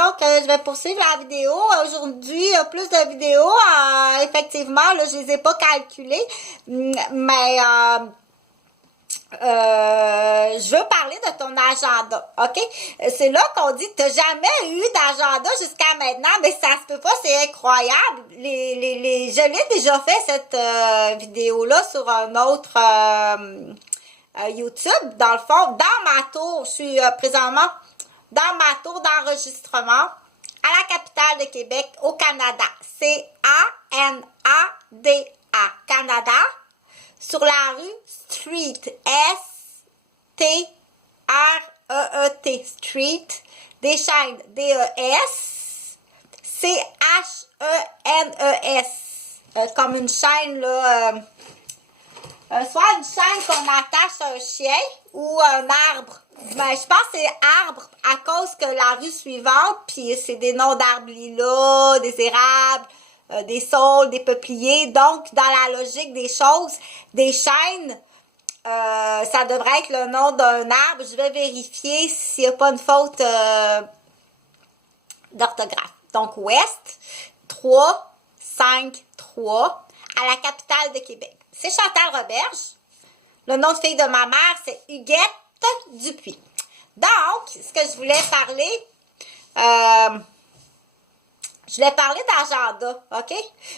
Donc, je vais poursuivre la vidéo. Aujourd'hui, il y a plus de vidéos. Effectivement, là, je les ai pas calculées. Mais je veux parler de ton agenda, OK? C'est là qu'on dit que tu n'as jamais eu d'agenda jusqu'à maintenant, mais ça se peut pas, c'est incroyable. Je l'ai déjà fait, cette vidéo-là, sur un autre YouTube. Dans le fond, dans ma tour, je suis présentement dans ma tour d'enregistrement à la capitale de Québec, au Canada. C-A-N-A-D-A, Canada. Sur la rue Street, S-T-R-E-E-T, Street, Deschaines, D-E-S, C-H-E-N-E-S, comme une chaîne, là, soit une chaîne qu'on attache à un chien ou un arbre. Ben, je pense que c'est arbre à cause que la rue suivante, puis c'est des noms d'arbres lilas, des érables, des saules, des peupliers. Donc, dans la logique des choses, des chaînes, ça devrait être le nom d'un arbre. Je vais vérifier s'il n'y a pas une faute d'orthographe. Donc, Ouest, 3, 5, 3, à la capitale de Québec. C'est Chantal Roberge. Le nom de fille de ma mère, c'est Huguette Dupuis. Donc, ce que je voulais parler, d'agenda, OK?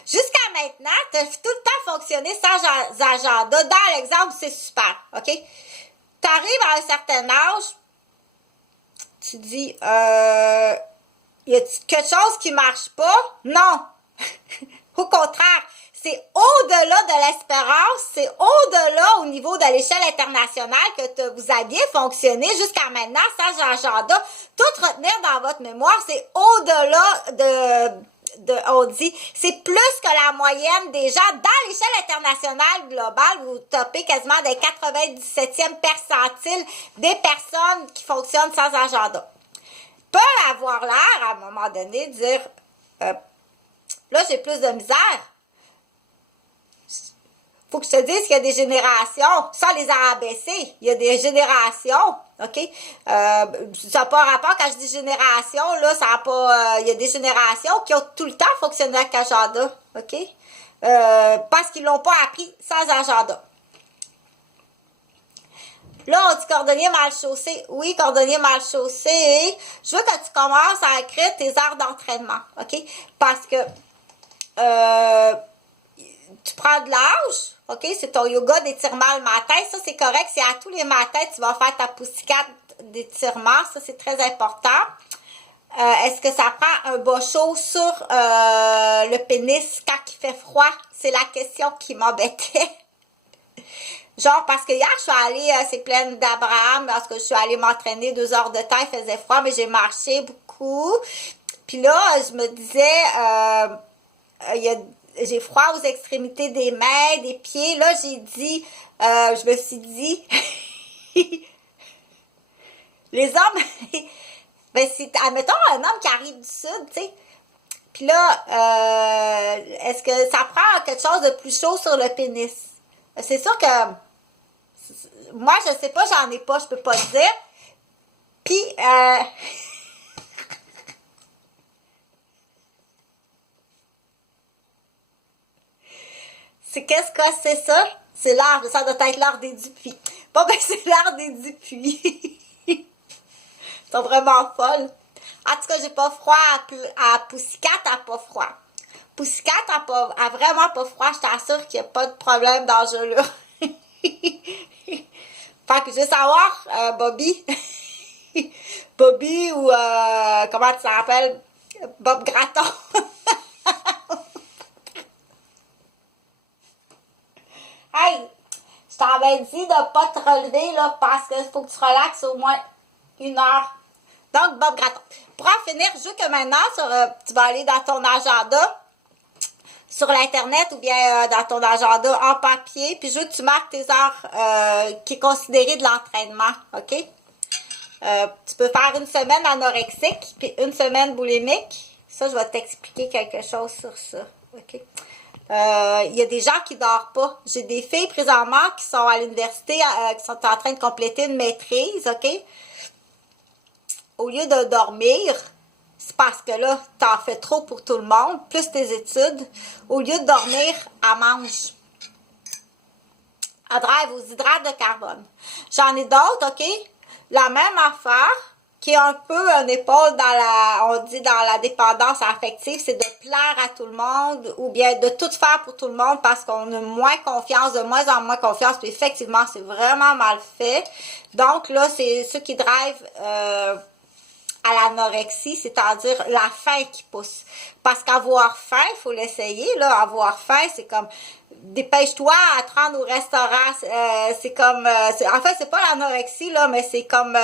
Jusqu'à maintenant, tu as tout le temps fonctionné sans agenda. Dans l'exemple, c'est super, OK? Tu arrives à un certain âge, tu dis, y a quelque chose qui marche pas? Non! Au contraire, c'est au-delà de l'espérance, c'est au-delà au niveau de l'échelle internationale que vous aviez fonctionné jusqu'à maintenant sans agenda. Tout retenir dans votre mémoire, c'est au-delà on dit, c'est plus que la moyenne des gens. Dans l'échelle internationale globale, vous topez quasiment des 97e percentile des personnes qui fonctionnent sans agenda. Peut avoir l'air, à un moment donné, de dire, là, j'ai plus de misère. Faut que je te dise qu'il y a des générations, sans les rabaisser, il y a des générations, OK? Ça n'a pas rapport, quand je dis génération, là, ça n'a pas, il y a des générations qui ont tout le temps fonctionné avec agenda, OK? Parce qu'ils l'ont pas appris sans agenda. Là, on dit cordonnier mal chaussé. Oui, cordonnier mal chaussé. Je veux que tu commences à écrire tes heures d'entraînement, OK? Parce que, tu prends de l'âge, OK? C'est ton yoga d'étirement le matin. Ça, c'est correct. C'est à tous les matins, tu vas faire ta poussicade d'étirement. Ça, c'est très important. Est-ce que ça prend un bas chaud sur le pénis quand il fait froid? C'est la question qui m'embêtait. Genre, parce que hier, je suis allée, c'est Plaine d'Abraham, parce que je suis allée m'entraîner 2 heures de temps, il faisait froid, mais j'ai marché beaucoup. Puis là, je me disais, j'ai froid aux extrémités des mains, des pieds. Là, je me suis dit, les hommes, ben, admettons un homme qui arrive du sud, tu sais. Puis là, est-ce que ça prend quelque chose de plus chaud sur le pénis? C'est sûr que, moi, je sais pas, j'en ai pas, je peux pas le dire. Puis, qu'est-ce que c'est ça? C'est l'art, ça doit être l'art des Dupuis. Bon, ben, c'est l'art des Dupuis. Ils sont vraiment folles. En tout cas, j'ai pas froid à Pussycat, elle a pas froid. Pussycat a vraiment pas froid, je t'assure qu'il n'y a pas de problème d'engelure. Fait que je veux savoir, Bobby. Bobby ou, comment tu t'appelles? Bob Graton. Hey, je t'avais dit de pas te relever, là, parce qu'il faut que tu relaxes au moins 1 heure. Donc, Bob Graton. Pour en finir, je veux que maintenant, tu vas aller dans ton agenda, sur l'Internet ou bien dans ton agenda en papier, puis je veux que tu marques tes heures qui est considéré de l'entraînement, OK? Tu peux faire 1 semaine anorexique, puis 1 semaine boulimique. Ça, je vais t'expliquer quelque chose sur ça, OK? Il y a des gens qui ne dorment pas. J'ai des filles présentement qui sont à l'université, qui sont en train de compléter une maîtrise, OK? Au lieu de dormir, c'est parce que là, t'en fais trop pour tout le monde, plus tes études. Au lieu de dormir, elle mange. Elle drive aux hydrates de carbone. J'en ai d'autres, OK? La même affaire, qui est un peu une épaule dans on dit dans la dépendance affective, c'est de plaire à tout le monde ou bien de tout faire pour tout le monde parce qu'on a moins confiance, de moins en moins confiance, puis effectivement, c'est vraiment mal fait. Donc là, c'est ce qui drive à l'anorexie, c'est-à-dire la faim qui pousse. Parce qu'avoir faim, il faut l'essayer, là, avoir faim, c'est comme dépêche-toi à te rendre au restaurant, c'est comme en fait, c'est pas l'anorexie, là, mais c'est comme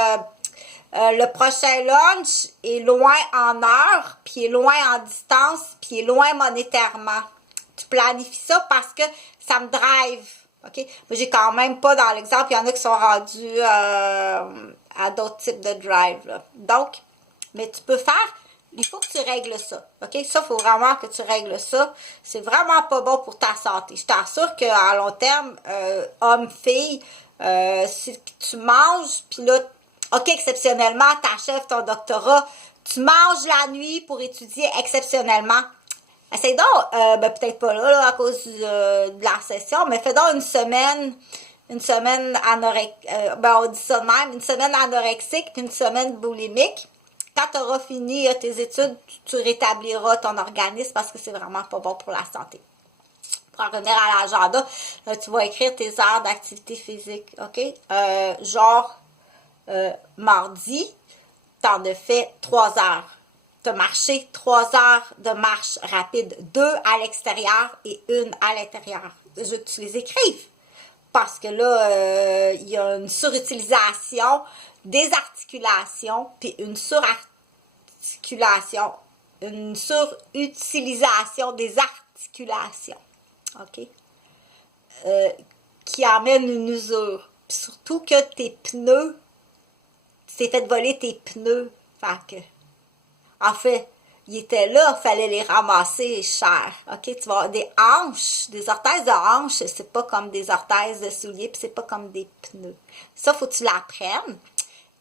le prochain lunch est loin en heure, puis est loin en distance, puis est loin monétairement. Tu planifies ça parce que ça me drive. OK? Moi, j'ai quand même pas dans l'exemple, il y en a qui sont rendus à d'autres types de drive. Là. Donc, mais tu peux faire, il faut que tu règles ça. OK? Ça, il faut vraiment que tu règles ça. C'est vraiment pas bon pour ta santé. Je t'assure qu'à long terme, homme-fille, si tu manges, puis là, OK, exceptionnellement, tu achèves ton doctorat, tu manges la nuit pour étudier exceptionnellement. Essaye donc, peut-être pas là, à cause de la session, mais fais donc une semaine anorexique, on dit ça de même, une semaine anorexique, puis une semaine boulimique. Quand tu auras fini tes études, tu rétabliras ton organisme parce que c'est vraiment pas bon pour la santé. Pour en revenir à l'agenda, tu vas écrire tes heures d'activité physique, OK? Mardi, t'en as fait 3 heures. Tu as marché 3 heures de marche rapide, 2 à l'extérieur et 1 à l'intérieur. Je veux que tu les écrives. Parce que là, il y a une surutilisation des articulations, puis une surutilisation des articulations. OK? Qui amène une usure. Puis surtout que tes pneus, tu t'es fait voler tes pneus. Fait que, en fait, ils étaient là, il fallait les ramasser cher. OK? Tu vas avoir des hanches, des orthèses de hanches, c'est pas comme des orthèses de souliers, puis c'est pas comme des pneus. Ça, faut que tu l'apprennes.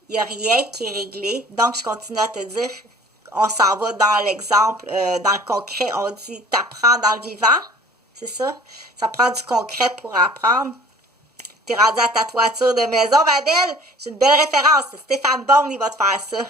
Il n'y a rien qui est réglé. Donc, je continue à te dire, on s'en va dans l'exemple, dans le concret. On dit, t'apprends dans le vivant. C'est ça? Ça prend du concret pour apprendre. T'es rendu à ta toiture de maison, ma belle. J'ai une belle référence. Stéphane Baume, il va te faire ça.